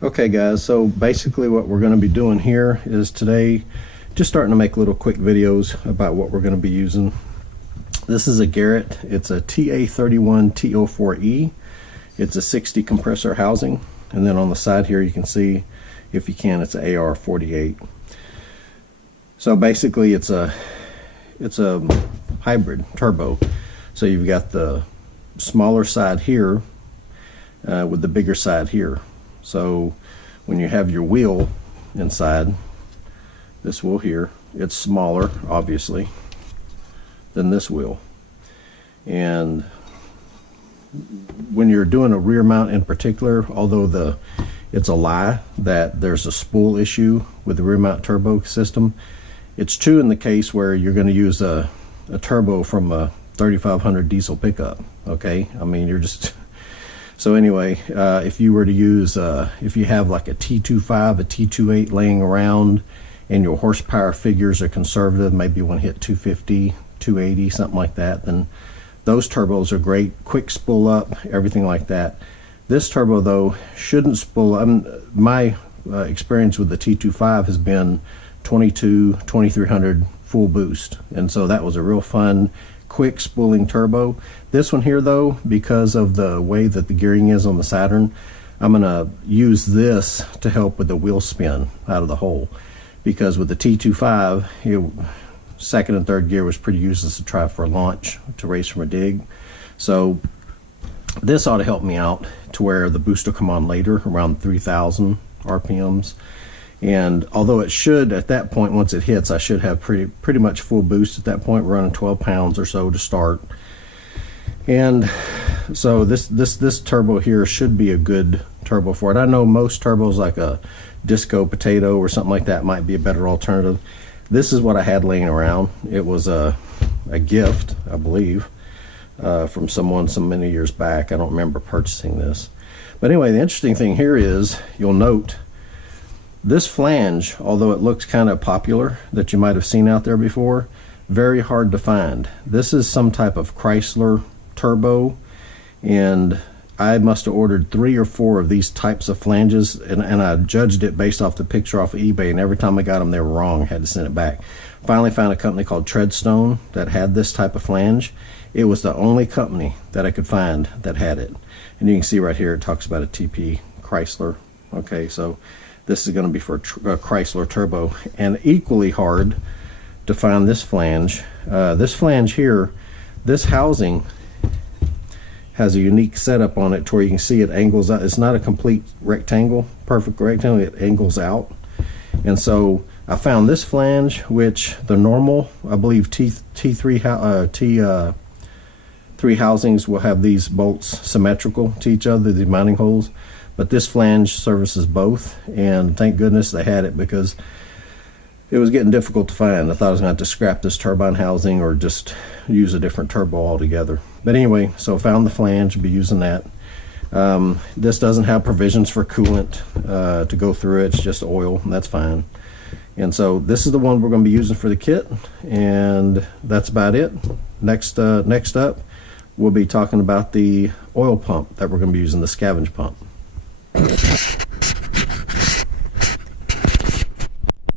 Okay guys, so basically what we're going to be doing here is today just starting to make little quick videos about what we're going to be using. This is a Garrett, it's a Ta31T04e. It's a 60 compressor housing, and then on the side here you can see, if you can, it's an AR48. So basically it's a hybrid turbo. So you've got the smaller side here with the bigger side here. So when you have your wheel inside, this wheel here, it's smaller obviously than this wheel. And when you're doing a rear mount in particular, although it's a lie that there's a spool issue with the rear mount turbo system, it's true in the case where you're going to use a turbo from a 3500 diesel pickup. Okay, I mean, you're just so anyway, if you were to use if you have like a T25, a T28 laying around and your horsepower figures are conservative, maybe you want to hit 250, 280, something like that, then those turbos are great, quick spool up, everything like that. This turbo though shouldn't spool up. My experience with the T25 has been 2300 full boost, and so that was a real fun quick spooling turbo. This one here though, because of the way that the gearing is on the Saturn, I'm gonna use this to help with the wheel spin out of the hole, because with the T25 second and third gear was pretty useless to try for a launch to race from a dig. So this ought to help me out to where the boost will come on later around 3000 RPMs. And although it should, at that point, once it hits, I should have pretty much full boost at that point, running 12 pounds or so to start. And so this turbo here should be a good turbo for it. I know most turbos like a Disco Potato or something like that might be a better alternative. This is what I had laying around. It was a gift, I believe, from someone some many years back. I don't remember purchasing this. But anyway, the interesting thing here is, you'll note, this flange, although it looks kind of popular that you might have seen out there before, very hard to find. This is some type of Chrysler turbo, and I must have ordered 3 or 4 of these types of flanges, and I judged it based off the picture off of eBay, and every time I got them they were wrong. I had to send it back. Finally found a company called Treadstone that had this type of flange. It was the only company that I could find that had it, and you can see right here it talks about a TP Chrysler. Okay, so this is going to be for a Chrysler turbo. And equally hard to find this flange. This flange here, this housing has a unique setup on it to where you can see it angles out. It's not a complete rectangle, perfect rectangle, it angles out. And so I found this flange, which the normal, I believe T3 housings will have these bolts symmetrical to each other, the mounting holes. But this flange services both, and thank goodness they had it, because it was getting difficult to find. I thought I was going to have to scrap this turbine housing or just use a different turbo altogether. But anyway, so I found the flange, be using that. This doesn't have provisions for coolant to go through it. It's just oil, and that's fine. And so this is the one we're going to be using for the kit, and that's about it. Next up, we'll be talking about the oil pump that we're going to be using, the scavenge pump.